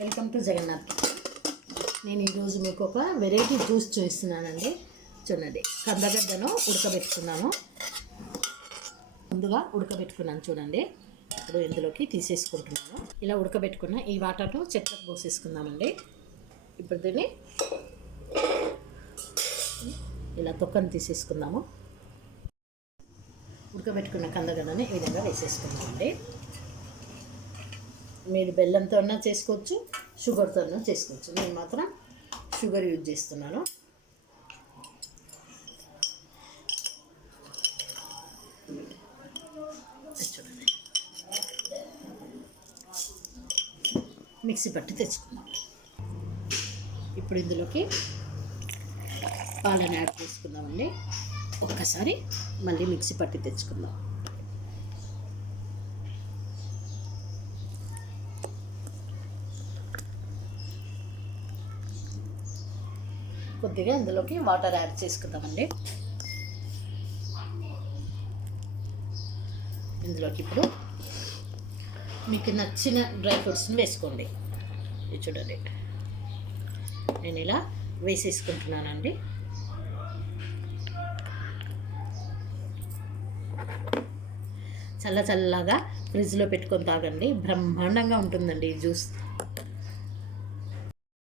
Welcome to Jagannadh kitchen. నేను ఈరోజు మీకు ఒక వెరైటీ జ్యూస్ చూపిస్తున్నానండి. చూడండి, కందగడ్డను ఉడకబెట్టుకున్నాము. ముందుగా ఉడకబెట్టుకున్నాను చూడండి. ఇప్పుడు ఇందులోకి తీసేసుకుంటున్నాను. ఇలా ఉడకబెట్టుకున్న ఈ వాటర్ను చెట్లకు పోసేసుకుందామండి. ఇప్పుడు దీన్ని ఇలా తొక్కను తీసేసుకుందాము. ఉడకబెట్టుకున్న కందగడ్డని ఈ విధంగా వేసేసుకుందామండి. మీరు బెల్లంతో అన్నా చేసుకోవచ్చు, షుగర్తో అన్నా చేసుకోవచ్చు. నేను మాత్రం షుగర్ యూజ్ చేస్తున్నాను. చూడండి, మిక్సీ పట్టి తెచ్చుకున్నాం. ఇప్పుడు ఇందులోకి పాలను యాడ్ చేసుకుందామండి. ఒక్కసారి మళ్ళీ మిక్సీ పట్టి తెచ్చుకుందాం. కొద్దిగా ఇందులోకి వాటర్ యాడ్ చేసుకుందామండి. ఇందులోకి ఇప్పుడు మీకు నచ్చిన డ్రై ఫ్రూట్స్ని వేసుకోండి. ఇది చూడండి, నేను ఇలా వేసేసుకుంటున్నానండి. చల్లగా ఫ్రిడ్జ్లో పెట్టుకొని తాగండి. బ్రహ్మాండంగా ఉంటుందండి ఈ జ్యూస్.